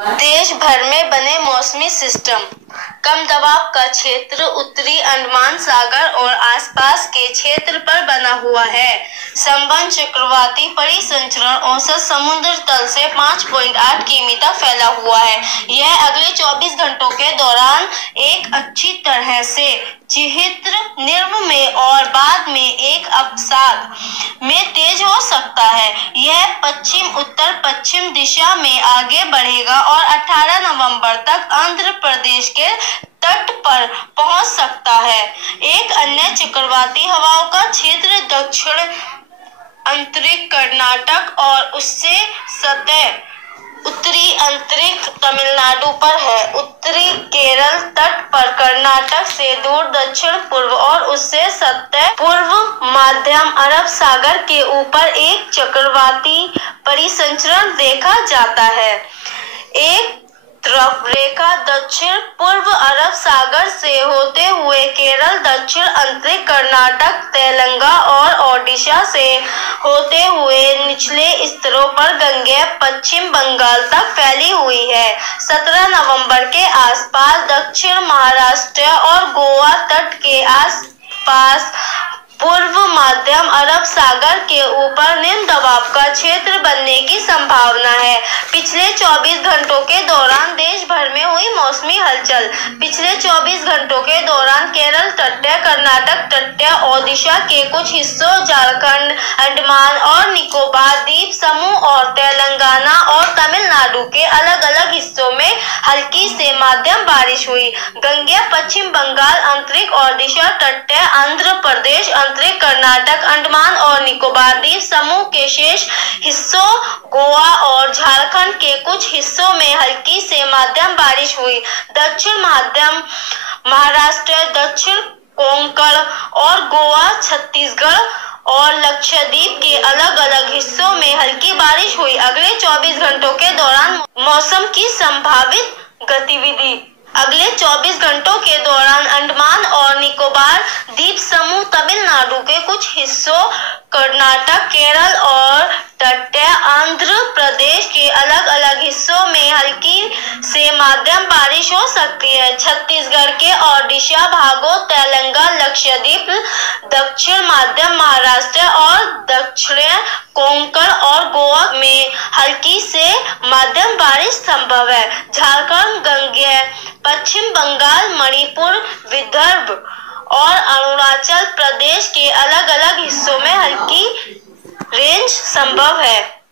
देश भर में बने मौसमी सिस्टम। कम दबाव का क्षेत्र उत्तरी अंडमान सागर और आसपास के क्षेत्र पर बना हुआ है। संबंध चक्रवाती परिसंचरण औसत समुद्र तल से 5.8 किमी तक फैला हुआ है। यह अगले 24 घंटों के दौरान एक अच्छी तरह से चिहित निर्म में और बाद में एक अवसाद में तेज हो सकता है। यह पश्चिम उत्तर पश्चिम दिशा में आगे बढ़ेगा और 18 नवंबर तक आंध्र प्रदेश के तट पर पहुंच सकता है। एक अन्य चक्रवाती हवाओं का क्षेत्र दक्षिण अंतरिक्ष कर्नाटक और उससे सतह उत्तरी अंतरिक्ष तमिलनाडु पर है। उत्तरी केरल तट पर कर्नाटक से दूर दक्षिण पूर्व और उससे सतह पूर्व मध्यम अरब सागर के ऊपर एक चक्रवाती परिसंचरण देखा जाता है। एक तरफ रेखा दक्षिण पूर्व अरब सागर से होते हुए केरल दक्षिण अंतरिक्ष कर्नाटक तेलंगाना और ओडिशा से होते हुए निचले स्तरों पर गंगेय पश्चिम बंगाल तक फैली हुई है। 17 नवंबर के आसपास दक्षिण महाराष्ट्र और गोवा तट के आसपास पूर्व मध्यम अरब सागर के ऊपर निम्न दबाव का क्षेत्र बनने की संभावना है। पिछले 24 घंटों के दौरान देश भर में हुई मौसमी हलचल। पिछले 24 घंटों के दौरान केरल तटीय, कर्नाटक तटीय, ओडिशा के कुछ हिस्सों, झारखंड, अंडमान और निकोबार द्वीप समूह और तेलंगाना और तमिलनाडु के अलग-अलग हिस्सों में हल्की से मध्यम बारिश हुई। गंगेय पश्चिम बंगाल, अंतरिक्ष ओडिशा तटीय, आंध्र प्रदेश, अंतरिक्ष कर्नाटक, अंडमान और निकोबार द्वीप समूह के शेष हिस्सों, गोवा और झारखंड के कुछ हिस्सों में हल्की से मध्यम बारिश हुई। दक्षिण मध्यम महाराष्ट्र, दक्षिण कोंकण और गोवा, छत्तीसगढ़ और लक्षद्वीप के अलग-अलग हिस्सों में हल्की बारिश हुई। अगले 24 घंटों के दौरान मौसम की संभावित गतिविधि। अगले 24 घंटों के दौरान अंडमान और निकोबार द्वीप समूह, तमिलनाडु के कुछ हिस्सों, कर्नाटक, केरल और तटीय आंध्र प्रदेश के अलग-अलग हिस्सों में हल्की से मध्यम बारिश हो सकती है। छत्तीसगढ़ के ओडिशा भागों, तेलंगाना, लक्षद्वीप, दक्षिण मध्य महाराष्ट्र और दक्षिण कोंकण और गोवा में हल्की से मध्यम बारिश संभव है। झारखंड, गंगेय पश्चिम बंगाल, मणिपुर, विदर्भ और अरुणाचल प्रदेश के अलग-अलग हिस्सों में हल्की रेंज संभव है।